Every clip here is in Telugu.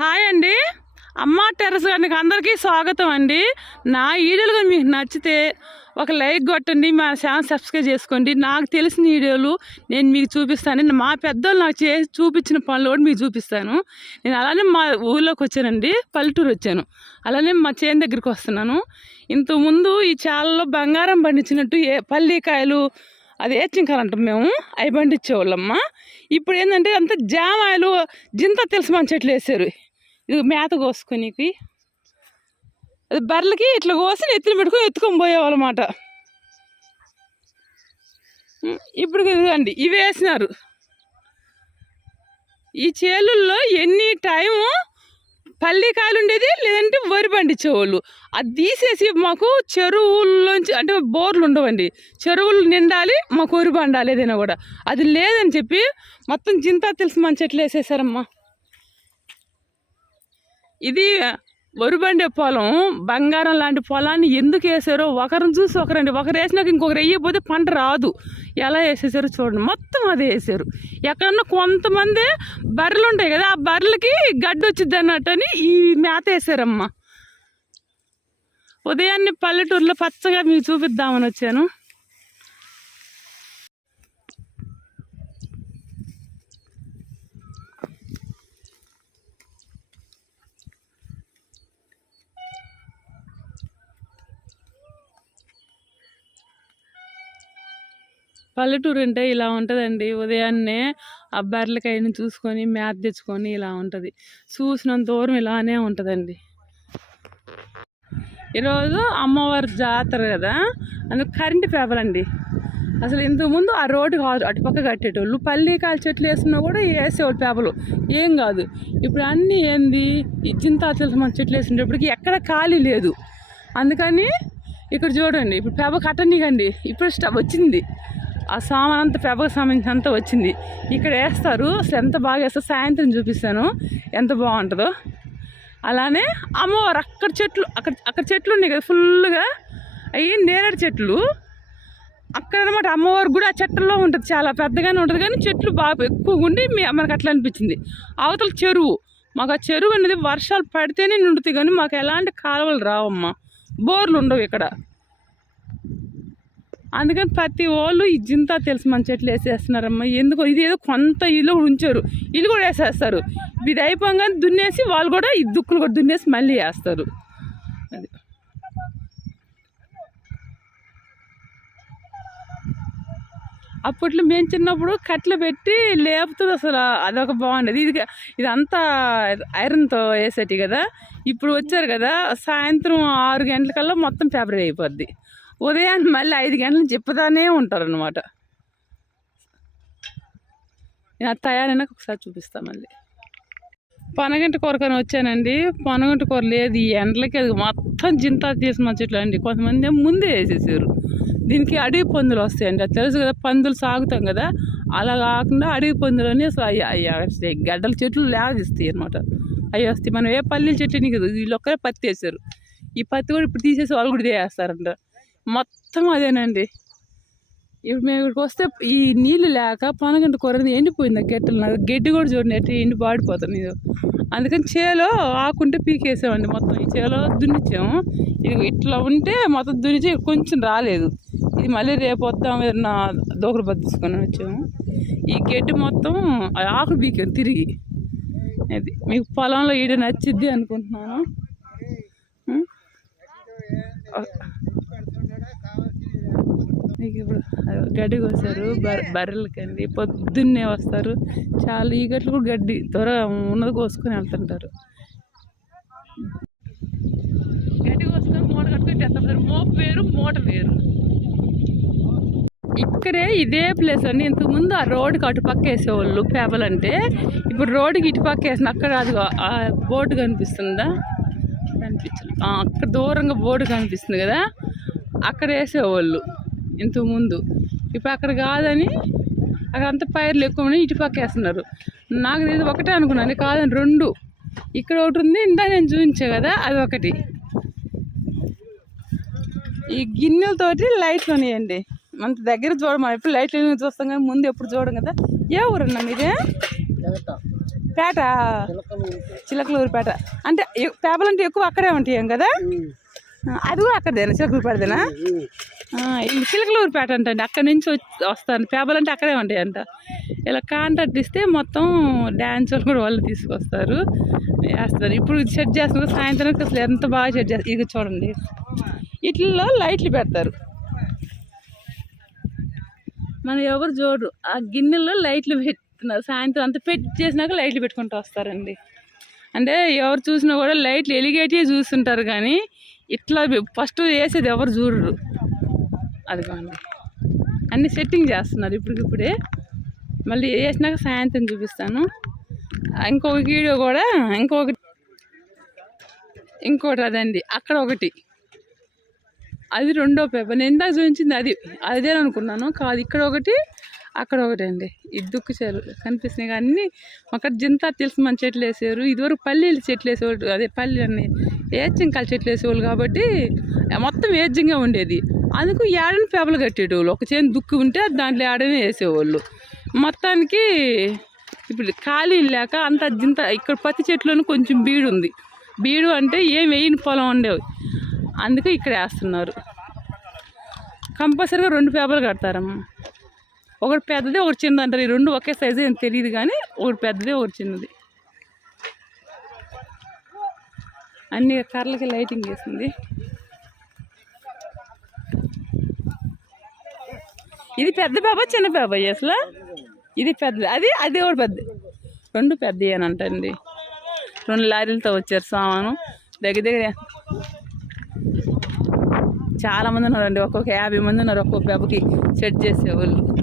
హాయ్ అండి. అమ్మ టెర్రస్ గారికి అందరికీ స్వాగతం అండి. నా వీడియోలు మీకు నచ్చితే ఒక లైక్ కొట్టండి మా ఛానల్ సబ్స్క్రైబ్ చేసుకోండి. నాకు తెలిసిన వీడియోలు నేను మీకు చూపిస్తాను. మా పెద్దోళ్ళు నాకు చేసి చూపించిన పనులు కూడా మీకు చూపిస్తాను. నేను అలానే మా ఊళ్ళోకి వచ్చానండి. పల్లెటూరు వచ్చాను. అలానే మా చేను దగ్గరికి వస్తున్నాను. ఇంతకుముందు ఈ చాలలో బంగారం పండించినట్టు ఏ పల్లికాయలు అది ఏచింకాయలు అంటాం మేము అవి పండించేవాళ్ళమ్మ ఇప్పుడు ఏంటంటే అంత జామాయలు జింత తెలుసు మన చెట్లు వేసారు ఇది మేత కోసుకొనికి అది బర్రెలకి ఇట్లా కోసి ఎత్తున పెట్టుకొని ఎత్తుకొని పోయేవాళ్ళమాట. ఇప్పుడు ఇదిగండి ఇవి వేసినారు. ఈ చేలుల్లో ఎన్ని టైము పల్లికాయలు ఉండేది లేదంటే వరి పండించేవాళ్ళు. అది తీసేసి మాకు చెరువుల్లోంచి అంటే బోర్లు ఉండవండి. చెరువులు నిండాలి మాకు వరి పండాలి ఏదైనా కూడా. అది లేదని చెప్పి మొత్తం జింతా తెలిసి మన చెట్లు వేసేసారమ్మా. ఇది వరిబండే పొలం బంగారం లాంటి పొలాన్ని ఎందుకు వేసారో ఒకరిని చూసి ఒకరండి. ఒకరు వేసినాక ఇంకొకరు వేయకపోతే పంట రాదు. ఎలా వేసేసారో చూడండి. మొత్తం అదే వేసారు ఎక్కడన్నా కొంతమంది బర్రెలు ఉంటాయి కదా ఆ బర్రెలకి గడ్డి వచ్చింది అన్నట్టని ఈ మేత వేసారమ్మా ఉదయాన్నే పల్లెటూరులో పచ్చగా మీకు చూపిద్దామని వచ్చాను. పల్లెటూరు అంటే ఇలా ఉంటుందండి. ఉదయాన్నే ఆ చూసుకొని మేత తెచ్చుకొని ఇలా ఉంటుంది. చూసినంత దూరం ఇలానే ఉంటుందండి. ఈరోజు అమ్మవారి జాతర కదా? అందుకు కరెంటు పేపర్ అండి అసలు ఇంతకుముందు ఆ రోడ్డు కాదు అటుపక్క కట్టేటోళ్ళు పల్లికాయల చెట్లు వేసినా కూడా వేసేవాళ్ళు పేపర్లు ఏం కాదు. ఇప్పుడు అన్నీ ఏంది? ఈ చింతా తెలుసు మన చెట్లు వేసినప్పటికి ఎక్కడ ఖాళీ లేదు. అందుకని ఇక్కడ చూడండి. ఇప్పుడు పేపర్ కట్టనీకండి. ఇప్పుడు స్టవ్ వచ్చింది. ఆ సామాన్ అంతా పెబకు సంబంధించినంత వచ్చింది. ఇక్కడ వేస్తారు. అసలు ఎంత బాగా వేస్తారు సాయంత్రం చూపిస్తాను. ఎంత బాగుంటుందో. అలానే అమ్మవారు అక్కడ చెట్లు అక్కడ అక్కడ చెట్లు ఉన్నాయి కదా ఫుల్గా అవి నేరేడు చెట్లు. అక్కడ అనమాట అమ్మవారు కూడా ఆ చెట్లలో ఉంటుంది. చాలా పెద్దగానే ఉంటుంది కానీ చెట్లు బాగా ఎక్కువగా ఉండి మనకు అట్లా అనిపించింది. అవతల చెరువు. మాకు ఆ చెరువు అనేది వర్షాలు పడితేనే నిండుతాయి కానీ మాకు ఎలాంటి కాలువలు రావమ్మా. బోర్లు ఉండవు ఇక్కడ. అందుకని ప్రతి వాళ్ళు ఈ జింతా తెలుసు మన చెట్లు వేసేస్తున్నారమ్మ ఎందుకో ఇది ఏదో కొంత ఇల్లు కూడా ఉంచారు ఇల్లు కూడా వేసేస్తారు. ఇది అయిపోగానే దున్నేసి వాళ్ళు కూడా ఈ దుక్కులు కూడా దున్నేసి మళ్ళీ వేస్తారు. అది. అప్పట్లో మేము చిన్నప్పుడు కట్లు పెట్టి లేపుతుంది అసలు అదొక బాగుండేది. ఇది ఇదంతా ఐరన్తో వేసేటి కదా ఇప్పుడు వచ్చారు కదా సాయంత్రం ఆరు గంటలకల్లా మొత్తం పేపర్ అయిపోద్ది. ఉదయాన్ని మళ్ళీ ఐదు గంటలు చెప్తానే చెప్పుతానే ఉంటారు అనమాట తయారైనాక ఒకసారి చూపిస్తా మళ్ళీ. పనగంట కూరకని వచ్చానండి. పనగంట కూర లేదు. ఈ ఎండలకి అది మొత్తం జింతా తీసి మా చెట్లు అండి. కొంతమంది ముందే వేసేసారు. దీనికి అడవి పందులు వస్తాయండి. అది తెలుసు కదా పందులు సాగుతాం కదా. అలా కాకుండా అడవి పందులని అసలు అవి గడ్డల చెట్లు లేదిస్తాయి అనమాట అవి వస్తాయి. మనం ఏ పల్లీల చెట్టు నీకు వీళ్ళు ఒక్కరే పత్తి వేసారు ఈ పత్తి కూడా ఇప్పుడు తీసేసి వాళ్ళు కూడా తీసేస్తారంట మొత్తం అదేనండి. ఇప్పుడు మేము ఇక్కడికి వస్తే ఈ నీళ్ళు లేక పనగంట కూర ఎండిపోయింది గెట్టలు. నాకు గడ్డి కూడా చూడండి ఎండి పాడిపోతుంది ఇది అందుకని చేలో ఆకుంటే పీకేసామండి మొత్తం. ఈ చేలో దున్నిచ్చాము. ఇది ఇట్లా ఉంటే మొత్తం దున్నిచ్చి కొంచెం రాలేదు. ఇది మళ్ళీ రేపు వద్దాం ఏదన్నా దోకరు బద్దిసుకొని వచ్చాము. ఈ గడ్డి మొత్తం ఆ ఆకు పీకాను తిరిగి. అది మీకు పొలంలో ఈడ నచ్చిద్ది అనుకుంటున్నాను. మీకు ఇప్పుడు గడ్డి కోసారు బర్రెలకండి పొద్దున్నే వస్తారు. చాలా ఈ గట్లు కూడా గడ్డి త్వర ఉన్నది కోసుకొని వెళ్తుంటారు. గడ్డి కోసుకొని మూట కట్టుకొని తెస్తారు. మోపు వేరు మూట వేరు. ఇక్కడే ఇదే ప్లేస్ అండి. ఇంతకుముందు ఆ రోడ్డుకి అటుపక్క వేసేవాళ్ళు పేపలంటే అంటే ఇప్పుడు రోడ్డుకి ఇటుపక్క వేసిన అక్కడ అది బోర్డు కనిపిస్తుందా? కనిపించదు. అక్కడ దూరంగా బోర్డు కనిపిస్తుంది కదా? అక్కడ వేసేవాళ్ళు. ఇంతకుముందు ఇప్పుడు అక్కడ కాదని అక్కడ అంత పైర్లు ఎక్కువ ఉన్నాయి ఇటు పక్క వేస్తున్నారు. నాకు ఇది ఒకటే అనుకున్నాను కాదని రెండు. ఇక్కడ ఒకటి ఉంది ఇందా నేను చూపించా కదా అది ఒకటి. ఈ గిన్నెలతోటి లైట్లు ఉన్నాయండి. మన దగ్గర చూడ మనం ఎప్పుడు లైట్లు చూస్తాం కానీ ముందు ఎప్పుడు చూడం కదా. ఏ ఊరన్నా మీదే? పేట. చిలకలూరుపేట అంటే ఎ- పేపర్లు అంటే ఎక్కువ అక్కడే ఉంటాయి కదా? అది కూడా అక్కడదేనా? చిలకలూరుపేటదేనా చిలకలూరుపేట అంటండి. అక్కడి నుంచి వస్తాను. పేపర్లు అంటే అక్కడే ఉంటాయంట. ఇలా కాంట్రాక్ట్ ఇస్తే మొత్తం డ్యాన్స్ వాళ్ళు కూడా వాళ్ళు తీసుకొస్తారు. వేస్తారు. ఇప్పుడు సెట్ చేస్తున్నారు. సాయంత్రానికి అసలు ఎంత బాగా సెట్ చేస్తారు? ఇది చూడండి. ఇట్లలో లైట్లు పెడతారు. మనం ఎవరు చూడరు. ఆ గిన్నెలో లైట్లు పెట్టున్నారు సాయంత్రం అంతా పెట్టి చేసినాక లైట్లు పెట్టుకుంటూ వస్తారండి. అంటే ఎవరు చూసినా కూడా లైట్లు ఎలిగేటివి చూస్తుంటారు కానీ ఇట్లా ఫస్ట్ వేసేది ఎవరు చూడరు. అదిగోండి. అన్ని సెట్టింగ్ చేస్తున్నారు ఇప్పటికిప్పుడే. మళ్ళీ వేసినాక సాయంత్రం చూపిస్తాను. ఇంకొక వీడియో కూడా ఇంకొకటి ఇంకోటి అదండి. అక్కడ ఒకటి. అది రెండో పేపర్. నేను ఇందాక చూపించింది అది. అదే అనుకున్నాను. కాదు ఇక్కడ ఒకటి. అక్కడ ఒకటండి అండి. దుక్కు చెరువు కనిపిస్తున్నాయి. కానీ అక్కడ జింత తెలుసు మన చెట్లు వేసారు ఇదివరకు పల్లీలు చెట్లు వేసేవాళ్ళు అదే పల్లీలు అన్ని ఏజింకాల చెట్లు వేసేవాళ్ళు కాబట్టి మొత్తం ఏజింగా ఉండేది. అందుకు ఏడని పేపర్లు కట్టేటోళ్ళు. ఒక చేను దుక్కు ఉంటే దాంట్లో ఏడనే వేసేవాళ్ళు. మొత్తానికి ఇప్పుడు ఖాళీ లేక అంత జింత ఇక్కడ పత్తి చెట్లోనే కొంచెం బీడు ఉంది. బీడు అంటే ఏం వేయని పొలం ఉండేవి. అందుకే ఇక్కడ వేస్తున్నారు. కంపల్సరీగా రెండు పేపర్లు కడతారమ్మ. ఒకటి పెద్దది ఒకటి చిన్నది అంటారు. ఈ రెండు ఒకే సైజు ఏం తెలియదు కానీ ఒకటి పెద్దది ఒకటి చిన్నది. అన్ని కర్రలకి లైటింగ్ వేసింది ఇది పెద్ద పేప చిన్న పేప అసలు? ఇది పెద్ద అది అది కూడా పెద్ద. రెండు పెద్ద అని అంటండి. రెండు లారీలతో వచ్చారు సామాను. దగ్గర దగ్గర చాలామంది ఉన్నారండి. ఒక్కొక్క యాభై మంది ఉన్నారు ఒక్కొక్క పేపకి సెట్ చేసేవాళ్ళు.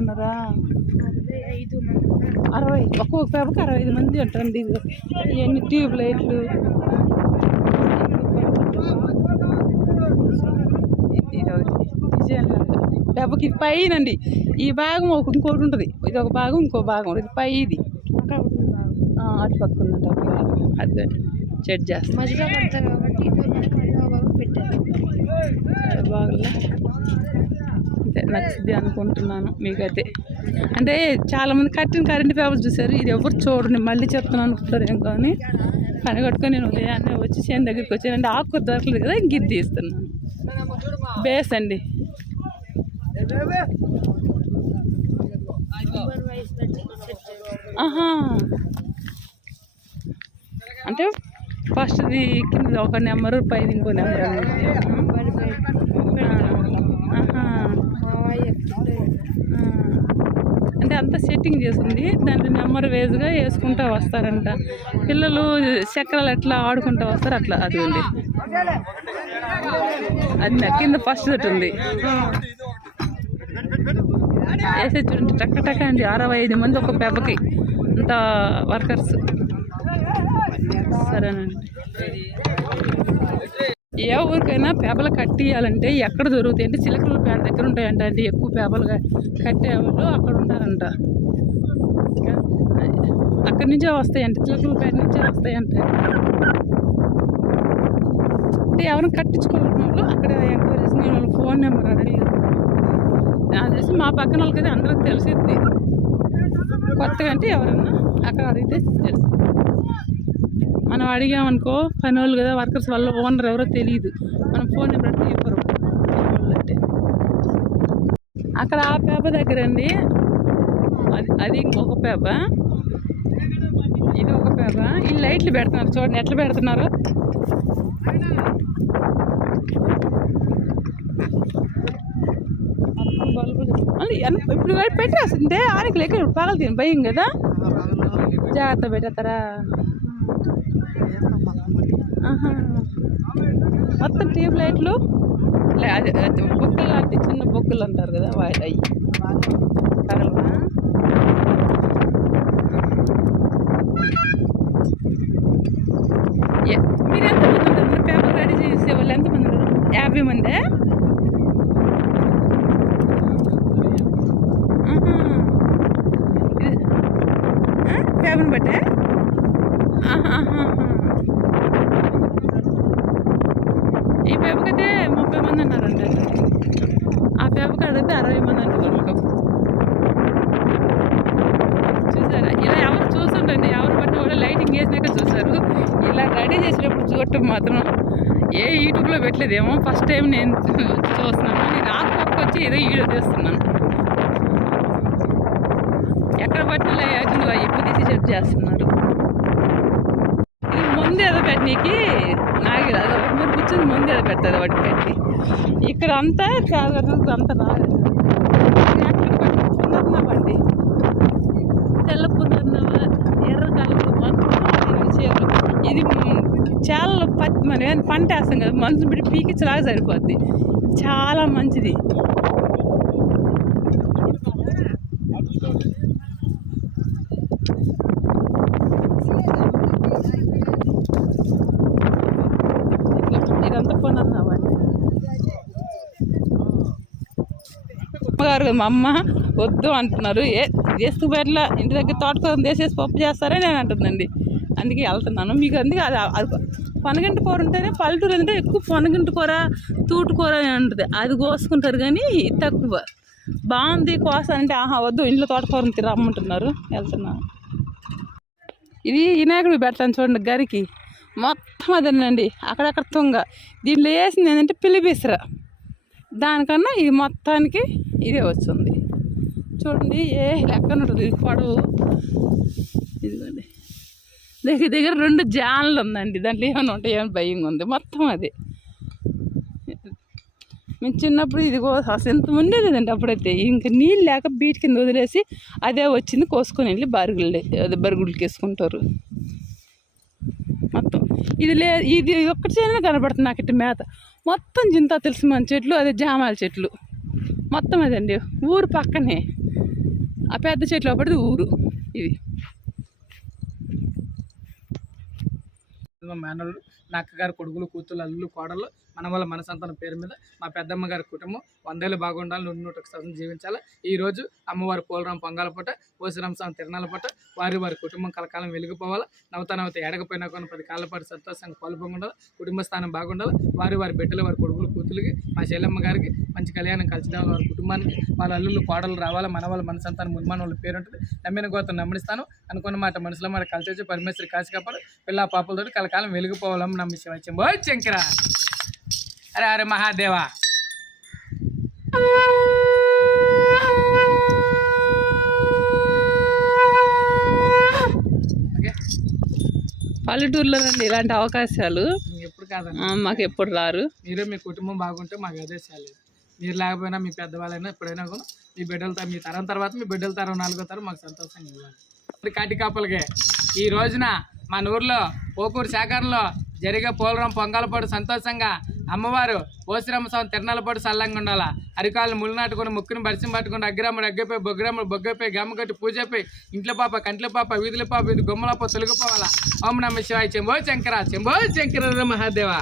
ఉన్నారా అరవై. ఒక్కొక్క పేపకి అరవై ఐదు మంది ఉంటారండి ఇది. ఇవన్నీ ట్యూబ్ లైట్లు. పేపకి ఇది పైనండి. ఈ భాగం ఒక ఇంకోటి ఉంటుంది. ఇది ఒక భాగం ఇంకో భాగం. ఇది పై ఇది అటు పక్క ఉందండి ఒక భాగం అది. సెట్ చేస్తాం. మధ్యలో పడతారు కాబట్టి బాగుంది? అంతే నచ్చింది అనుకుంటున్నాను మీకైతే. అంటే చాలామంది కట్టిన కరెంట్ పేపర్స్ చూసారు ఇది ఎవరు చూడండి మళ్ళీ చెప్తున్నాను అనుకుంటారు కానీ. పని కట్టుకొని నేను ఉదయాన్నే వచ్చి చేను దగ్గరికి వచ్చాను అంటే ఆకుకూర దొరకలేదు కదా ఇంక ఇది తీస్తున్నాను. బేస్ అండి. ఆహా. అంటే ఫస్ట్ది కింద ఒక నెంబరు పైది ఇంకో నెంబర్ అనేది మరి మరి ఆహా మావయ్య చెప్తుంటే ఆ. అంటే అంత సెట్టింగ్ చేసింది. దాంట్లో నెంబర్ వేజ్గా వేసుకుంటూ వస్తారంట. పిల్లలు చక్రాలు ఎట్లా ఆడుకుంటూ వస్తారు అట్లా అది ఉంది. అది కింద ఫస్ట్ తోటి ఉంది. వేసే చూడండి టక్క టక్క అండి. అరవై ఐదు మంది ఒక పెబ్బకి. అంత వర్కర్స్ సరేనండి. ఏ ఊరికైనా పేపర్లు కట్టియాలంటే ఎక్కడ దొరుకుతాయి అంటే చిలకలపేట దగ్గర ఉంటాయంట అంటే ఎక్కువ పేపర్లు కట్టేవాళ్ళు అక్కడ ఉంటారంట. అక్కడి నుంచే వస్తాయంట చిలకలపేట నుంచే వస్తాయంట. అంటే ఎవరైనా కట్టించుకోవాలన్న వాళ్ళు అక్కడ ఎంక్వైరీస్ నేను వాళ్ళ ఫోన్ నెంబర్ అడగలేదు నాకు తెలిసి మా పక్కన వాళ్ళకైతే అందరికి తెలిసిద్ది. కొత్తగా అంటే ఎవరన్నా అక్కడ అడిగితే తెలుసు. మనం అడిగామనుకో పని వాళ్ళు కదా వర్కర్స్ వాళ్ళ ఓనర్ ఎవరో తెలియదు మనం ఫోన్ నెంబర్ అంటే ఇవ్వరు అక్కడ ఆ పేప దగ్గర అండి అది అది ఇంకొక పేప ఇది ఒక పేప ఈ లైట్లు పెడుతున్నారు చూడండి ఎట్లా పెడుతున్నారు? బల్బులు ఇప్పుడు పెట్టేస్తుంటే ఆరికి లెక్క పగలు తిని భయం కదా. జాగ్రత్త పెట్టేస్తారా మొత్తం ట్యూబ్ లైట్లు? అదే బొక్కలు లాంటి చిన్న బొక్కలు అంటారు కదా వాయి అవి పగలవా ఏ- మీరు ఎంతమంది ఉంటారు పేపర్ రెడీ చేసే వాళ్ళు ఎంతమంది ఉన్నారు? యాభై మందే ఆహా. ఇది- ఆ? బట్టే? ఈ పేపకైతే ముప్పై మంది అన్నారంట ఆ పేపకి అడిగితే అరవై మంది అంటారు మాకు చూసారా? ఇలా ఎవరు చూస్తుండండి ఎవరు పట్టిన కూడా లైటింగ్ వేసినాక చూసారు ఇలా రెడీ చేసేటప్పుడు చూడటం మాత్రం ఏ యూట్యూబ్లో పెట్టలేదేమో. ఫస్ట్ టైం నేను చూస్తున్నాను. నేను ఆకుపక్క వచ్చి ఏదో వీడియో తీస్తున్నాను. ఎక్కడ పట్టిన లైటింగ్ ఇప్పుడు తీసి సెట్ చేస్తున్నారు ఇది ముందు ఏదో పెట్టనీకి నాకు రాదు. మీరు కూర్చొని ముందు ఏదో పెడతారు వాటి పెట్టి. ఇక్కడ అంతా చాలా అంతా రాలేదు ఎక్కడ తెల్ల పునర్నవ ఎర్ర కలర్ మంచు ఇది చాలా పత్తి మనం ఏమైనా పంట వేస్తాం కదా మనసు బిడ్డ పీకిచ్చలాగా సరిపోద్ది. చాలా మంచిది. అమ్మగారు మా అమ్మ వద్దు అంటున్నారు. ఏ తీసుకుపెట్ల ఇంటి దగ్గర తోటకూర వేసేసి పప్పు చేస్తారని నేను అంటుందండి. అందుకే వెళ్తున్నాను. మీకు అందుకే అది అది పనగంట కూర ఉంటేనే పల్లెటూరు అంటే ఎక్కువ పనగంట కూర తూటు కూర అని ఉంటుంది అది కోసుకుంటారు కానీ తక్కువ. బాగుంది కోస అంటే ఆహా వద్దు ఇంట్లో తోటకూర ఉంది, రమ్మంటున్నారు వెళ్తున్నాను. ఇది వినాయకుడు పెడతాను చూడండి గరికి. మొత్తం అదేనండి. అక్కడక్కడ తుంగ. దీంట్లో వేసింది ఏంటంటే పిలిపిసర దానికన్నా ఇది మొత్తానికి ఇదే వస్తుంది చూడండి ఏ లెక్కన ఉంటుంది ఇది పొడవు. ఇదిగోండి. దగ్గర దగ్గర రెండు జాన్లు ఉందండి. దాంట్లో ఏమైనా ఉంటాయని భయంగా ఉంది. మొత్తం అది. మేము చిన్నప్పుడు ఇది కో అసలు ఎంత ఉండేది అండి అప్పుడైతే. ఇంకా నీళ్ళు లేక బీట్ కింద వదిలేసి అదే వచ్చింది. కోసుకొని వెళ్ళి బరుగులు అదే బరుగులకి వేసుకుంటారు మొత్తం. ఇది లే ఇది ఒక్కటి చేయనే కనబడుతుంది నాకు ఇటు మేత. మొత్తం జింతా తెలుసు మన చెట్లు అదే జామాల చెట్లు. మొత్తం అదండి. ఊరు పక్కనే. ఆ పెద్ద చెట్లు ఒకటి ఊరు. ఇది. మేనలు నా అక్కగారు కొడుకులు కూతురు అల్లులు కోడలు మన వల్ల మన సంతానం పేరు మీద మా పెద్దమ్మ గారి కుటుంబం వందేళ్ళు బాగుండాలి నూట నూట శాతం జీవించాలి. ఈరోజు అమ్మవారి పోలరాం పొంగాల పూట ఓసిరామ స్వామి తిరణాల పూట వారి వారి కుటుంబం కలకాలం వెలిగిపోవాలి. నవత నవ్వుతా ఎడకపోయినా కొన్ని పది కాళ్ళ పాటు సంతోషంగా కోల్పోకుండా కుటుంబ స్థానం బాగుండాలి. వారి వారి బిడ్డలు వారి కొడుకులు కూతురికి మా శైలమ్మ గారికి మంచి కళ్యాణం కలిసి వారి కుటుంబానికి వాళ్ళ అల్లుళ్ళు కోడలు రావాలి. మన వాళ్ళ మన సంతానం మున్మాన వాళ్ళ పేరు ఉంటుంది. నమ్మిన గోతం నమ్మిస్తాను. అనుకున్న మాట మనసుల మాట కలిసి వచ్చి పరమేశ్వరి కాశీ కాపాడు. పిల్ల పాపలతో కలకాలం వెలిగిపోవాలని నమ్మి శివచ్చం ఓ అరే అరే మహాదేవా. పల్లెటూరులో రండి ఇలాంటి అవకాశాలు ఎప్పుడు కాదండి మాకు ఎప్పుడు రారు. మీరు మీ కుటుంబం బాగుంటే మాకు అదే చాలేదు మీరు లేకపోయినా మీ పెద్దవాళ్ళైనా ఎప్పుడైనా కూడా మీ బిడ్డలతో మీ తరం తర్వాత మీ బిడ్డల తరం నాలుగో తరం మాకు సంతోషంగా ఇవ్వాలి కాటి కాపలకే. ఈ రోజున మన ఊర్లో పోకూరు శాఖలో జరిగే పోలరం పొంగలపాడు సంతోషంగా అమ్మవారు ఓసిరమ్మ స్వామి తిరణాలపాడు సల్లంగా ఉండాల? అరికాలు ముళ్ళు నాటుకొని ముక్కుని బరిసం పట్టుకుని అగ్రాముడు అగ్గపోయి బొగ్రాముడు బొగ్గపోయి గమ్మ పూజపోయి ఇంట్లో పాప కంట్ల పాప వీధుల పాప ఇది గుమ్మల పాప తొలగిపోవాలా ఓం నమ శివాయ చెంబో శంకర చెంబో శంకర మహాదేవా.